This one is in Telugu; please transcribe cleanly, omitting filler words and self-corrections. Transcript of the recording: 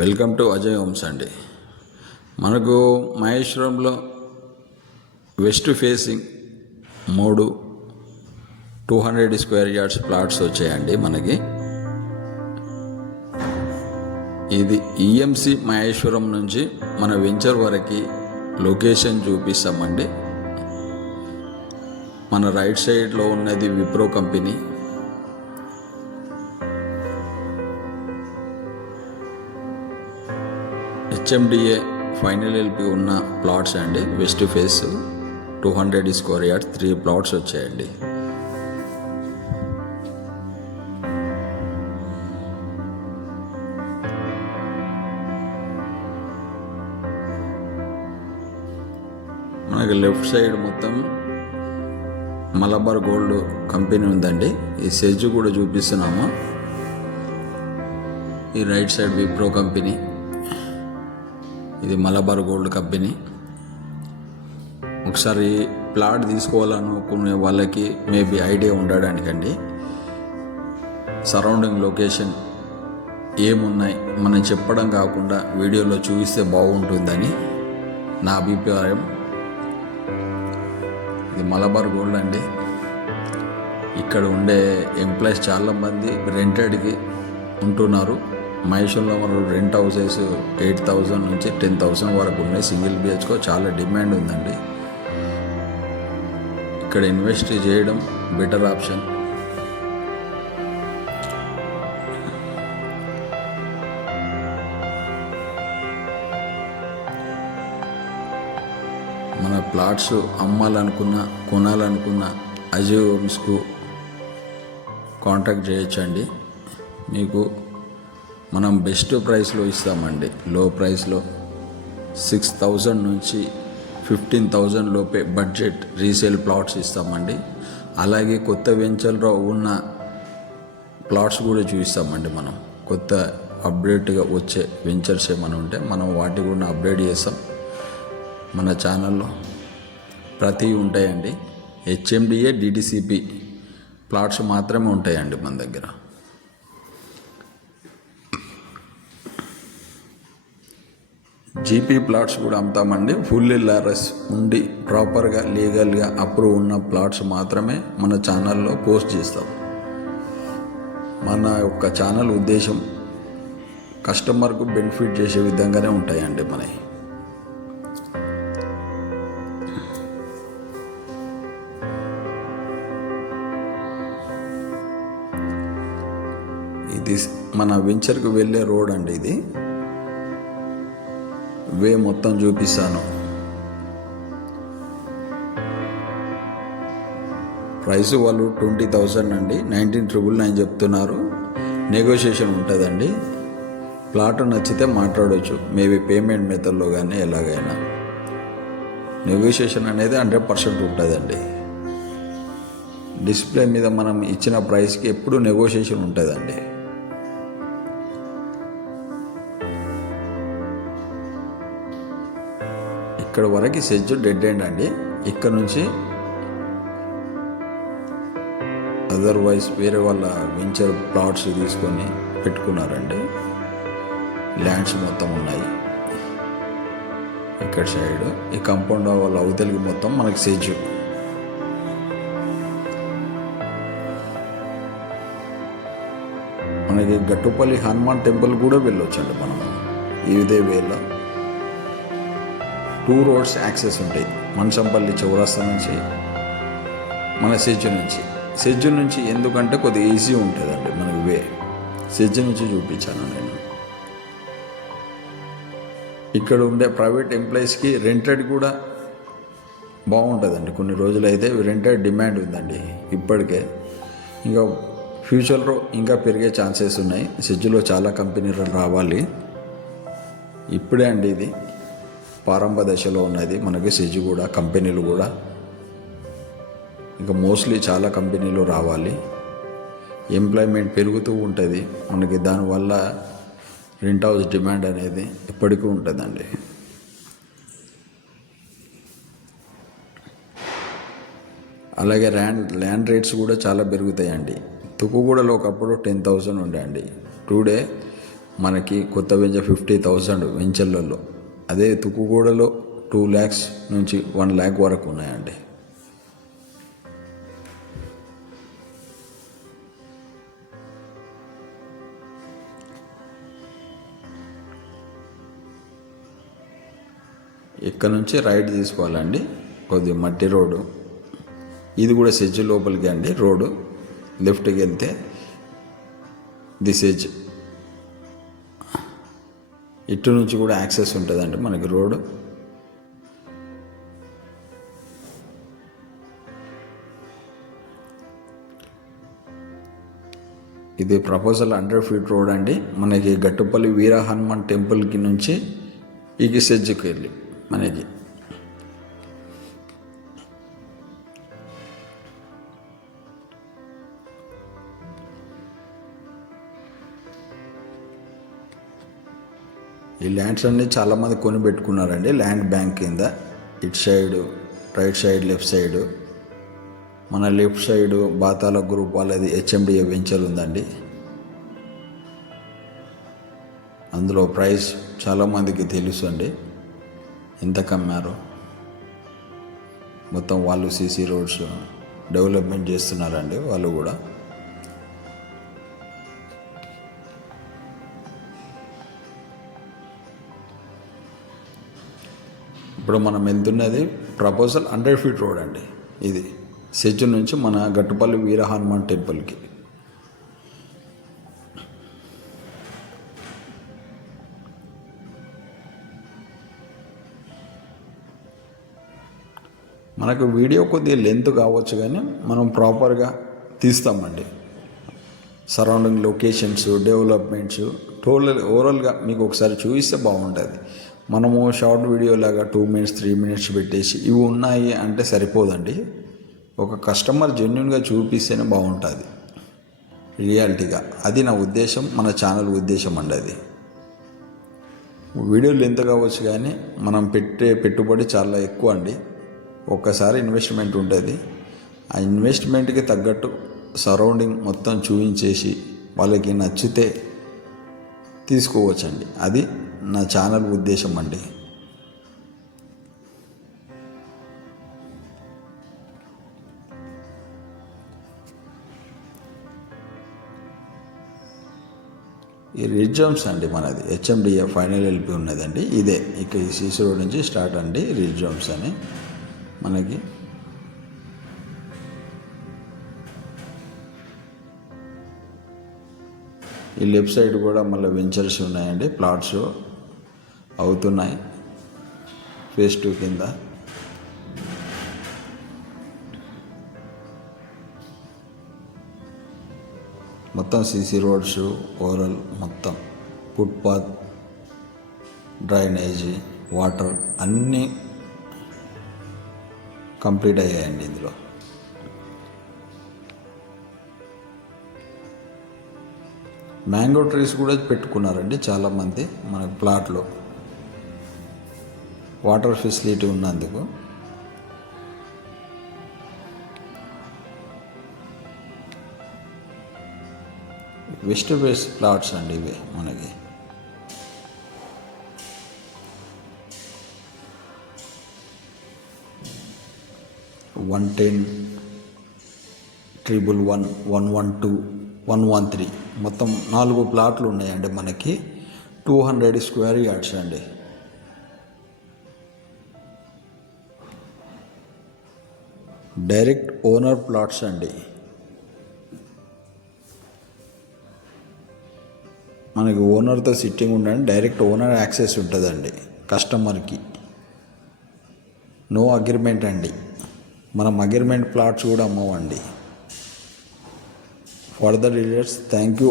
వెల్కమ్ టు అజయ్ హోమ్స్ అండి. మనకు మహేశ్వరంలో west facing 200 square yards plots వచ్చాయండి. మనకి ఇది ఈఎంసి మహేశ్వరం నుంచి మన వెంచర్ వరకు లొకేషన్ చూపిస్తామండి. మన రైట్ సైడ్లో ఉన్నది Wipro company, HMDA final LP ఉన్న ప్లాట్స్ అండి. West face 200 square yards 3 plots వచ్చాయండి. మనకి లెఫ్ట్ సైడ్ మొత్తం మలబార్ గోల్డ్ కంపెనీ ఉందండి. ఈ సెజ్ కూడా చూపిస్తున్నాము. ఈ రైట్ సైడ్ విప్రో కంపెనీ, ఇది మలబార్ గోల్డ్ కంపెనీ. ఒకసారి ప్లాట్ తీసుకోవాలనుకునే వాళ్ళకి మేబీ ఐడియా ఉండడానికండి, సరౌండింగ్ లొకేషన్ ఏమున్నాయి మనం చెప్పడం కాకుండా వీడియోలో చూపిస్తే బాగుంటుందని నా అభిప్రాయం. ఇది మలబార్ గోల్డ్ అండి. ఇక్కడ ఉండే ఎంప్లాయీస్ చాలామంది రెంటెడ్కి ఉంటున్నారు. మహేశ్వరంలో మన రెంట్ హౌసెస్ 8,000 నుంచి 10,000 వరకు ఉన్నాయి. సింగిల్ బిహెచ్కో చాలా డిమాండ్ ఉందండి. ఇక్కడ ఇన్వెస్ట్ చేయడం బెటర్ ఆప్షన్. మన ప్లాట్స్ అమ్మాలనుకున్న కొనాలనుకున్న అజయ్ హోమ్స్కు కాంటాక్ట్ చేయొచ్చండి. మీకు మనం బెస్ట్ ప్రైస్లో ఇస్తామండి. లో ప్రైస్లో 6,000 నుంచి 15,000 లోపే బడ్జెట్ రీసేల్ ప్లాట్స్ ఇస్తామండి. అలాగే కొత్త వెంచర్లో ఉన్న ప్లాట్స్ కూడా చూపిస్తామండి. మనం కొత్త అప్డేట్గా వచ్చే వెంచర్స్ ఏమైనా ఉంటే మనం వాటి కూడా అప్డేట్ చేస్తాం. మన ఛానల్లో ప్రతి ఉంటాయండి. హెచ్ఎండిఏ డిటిసిపి ప్లాట్స్ మాత్రమే ఉంటాయండి మన దగ్గర. జీపీ ప్లాట్స్ కూడా అమ్ముతామండి. ఫుల్ ఎల్ఆర్ఎస్ ఉండి ప్రాపర్గా లీగల్గా అప్రూవ్ ఉన్న ప్లాట్స్ మాత్రమే మన ఛానల్లో పోస్ట్ చేస్తాం. మన యొక్క ఛానల్ ఉద్దేశం కస్టమర్కు బెనిఫిట్ చేసే విధంగానే ఉంటాయండి మనవి. ఇది మన వెంచర్కు వెళ్ళే రోడ్ అండి. ఇది వే మొత్తం చూపిస్తాను. ప్రైస్ వాళ్ళు 20,000 అండి. 19,999 చెప్తున్నారు. నెగోషియేషన్ ఉంటుందండి. ప్లాట్ నచ్చితే మాట్లాడవచ్చు. మేబీ పేమెంట్ మెథడ్లో కానీ ఎలాగైనా నెగోషియేషన్ అనేది 100% ఉంటుందండి. డిస్ప్లే మీద మనం ఇచ్చిన ప్రైస్కి ఎప్పుడు నెగోషియేషన్ ఉంటుందండి. ఇక్కడ వరకు సెజ్ డెడ్ ఎండ్ అండి. ఇక్కడ నుంచి అదర్వైజ్ వేరే వాళ్ళ వెంచర్ ప్లాట్స్ తీసుకొని పెట్టుకున్నారండి. ల్యాండ్స్ మొత్తం ఉన్నాయి ఇక్కడ సైడ్. ఈ కాంపౌండ్ వాళ్ళ అవతలికి మొత్తం మనకి సెజ్. మనకి గట్టుపల్లి హనుమాన్ టెంపుల్ కూడా వెళ్ళొచ్చండి. మనం ఇదే వేలో 2 రోడ్స్ యాక్సెస్ ఉంటాయి. మనసంపల్లి చౌరస్తా నుంచి, మన సెజ్ నుంచి ఎందుకంటే కొద్దిగా ఈజీ ఉంటుందండి మనకి వే. సెజ్ నుంచి చూపించాను నేను. ఇక్కడ ఉండే ప్రైవేట్ ఎంప్లాయీస్కి రెంటెడ్ కూడా బాగుంటుందండి. కొన్ని రోజులు అయితే రెంటెడ్ డిమాండ్ ఉందండి ఇప్పటికే. ఇంకా ఫ్యూచర్లో ఇంకా పెరిగే ఛాన్సెస్ ఉన్నాయి. సెజ్లో చాలా కంపెనీలు రావాలి. ఇప్పుడే అండి ఇది ప్రారంభ దశలో ఉన్నది మనకి సెజ్ కూడా. కంపెనీలు కూడా ఇంకా మోస్ట్లీ చాలా కంపెనీలు రావాలి. ఎంప్లాయ్మెంట్ పెరుగుతూ ఉంటుంది మనకి. దానివల్ల రెంట్ హౌస్ డిమాండ్ అనేది ఎప్పటికీ ఉంటుందండి. అలాగే ల్యాండ్ రేట్స్ కూడా చాలా పెరుగుతాయండి. తుక్కుగూడలో ఒకప్పుడు 10,000 ఉండే అండి. టుడే మనకి కొత్త వెంచ 50,000 వెంచర్లలో, అదే తుక్కుగూడలో 2 lakhs నుంచి 1 lakh వరకు ఉన్నాయండి. ఇక్కడ నుంచి రైట్ తీసుకోవాలండి, కొద్దిగా మట్టి రోడ్డు, ఇది కూడా సెజ్ లోపలికి అండి. రోడ్డు లెఫ్ట్కి వెళ్తే ది సెజ్, ఇటు నుంచి కూడా యాక్సెస్ ఉంటుందండి మనకి రోడ్డు. ఇది ప్రపోజల్ 100 feet రోడ్ అండి. మనకి గట్టుపల్లి వీర హనుమాన్ టెంపుల్కి నుంచి ఈ సెజ్కి వెళ్ళి మనకి ఈ ల్యాండ్స్ అన్నీ చాలామంది కొని పెట్టుకున్నారండి ల్యాండ్ బ్యాంక్ కింద. ఇటు side right side, left side. మన లెఫ్ట్ సైడు బాతాల గ్రూప్ వాళ్ళది హెచ్ఎండిఏ వెంచర్ ఉందండి. అందులో ప్రైస్ చాలామందికి తెలుసు అండి ఎంత కమ్మారో. మొత్తం వాళ్ళు సీసీ రోడ్స్ డెవలప్మెంట్ చేస్తున్నారండి వాళ్ళు కూడా. ఇప్పుడు మనం వెళ్తున్నది ప్రపోజల్ 100 feet రోడ్ అండి. ఇది సెజ్ నుంచి మన గట్టుపల్లి వీర హనుమాన్ టెంపుల్కి. మనకు వీడియో కొద్దిగా లెంత్ కావచ్చు కానీ మనం ప్రాపర్గా తీస్తామండి. సరౌండింగ్ లొకేషన్స్, డెవలప్మెంట్స్ ఓవరాల్గా మీకు ఒకసారి చూపిస్తే బాగుంటుంది. మనము షార్ట్ వీడియో లాగా 2 minutes 3 minutes పెట్టేసి ఇవి ఉన్నాయి అంటే సరిపోదండి. ఒక కస్టమర్ జెన్యున్గా చూపిస్తేనే బాగుంటుంది రియాలిటీగా. అది నా ఉద్దేశం, మన ఛానల్ ఉద్దేశం అండి. అది వీడియోలు ఎంత కావచ్చు కానీ మనం పెట్టే పెట్టుబడి చాలా ఎక్కువ అండి. ఒక్కసారి ఇన్వెస్ట్మెంట్ ఉంటుంది. ఆ ఇన్వెస్ట్మెంట్కి తగ్గట్టు సరౌండింగ్ మొత్తం చూపించేసి వాళ్ళకి నచ్చితే తీసుకోవచ్చండి. అది నా ఛానల్ ఉద్దేశం అండి. ఈ రిచ్ జోన్స్ అండి మనది హెచ్ఎండిఏ ఫైనల్ ఎల్పి ఉన్నదండి. ఇదే ఇక ఈ సీసీ రోడ్ నుంచి స్టార్ట్ అండి రిచ్ జోన్స్ అని మనకి. ఈ లెఫ్ట్ సైడ్ కూడా మళ్ళీ వెంచర్స్ ఉన్నాయండి, ప్లాట్స్ అవుతున్నాయి phase 2 కింద. మొత్తం సీసీ రోడ్స్, ఓవరాల్ మొత్తం ఫుట్పాత్, డ్రైనేజీ, వాటర్ అన్నీ కంప్లీట్ అయ్యాయండి ఇందులో. మ్యాంగో ట్రీస్ కూడా పెట్టుకున్నారండి చాలామంది మన ప్లాట్లో, వాటర్ ఫెసిలిటీ ఉన్నందుకు. వెస్ట్ ఫేస్ ప్లాట్స్ అండి ఇవి మనకి. వన్ 10, 111, 112, 113 మొత్తం 4 ప్లాట్లు ఉన్నాయండి మనకి. 200 square yards అండి. డైరెక్ట్ ఓనర్ ప్లాట్స్ అండి. మనకి ఓనర్తో సిట్టింగ్ ఉండండి, డైరెక్ట్ ఓనర్ యాక్సెస్ ఉంటుందండి కస్టమర్కి. నో అగ్రిమెంట్ అండి. మనం అగ్రిమెంట్ ప్లాట్స్ కూడా అమ్మవండి. Further details thank you.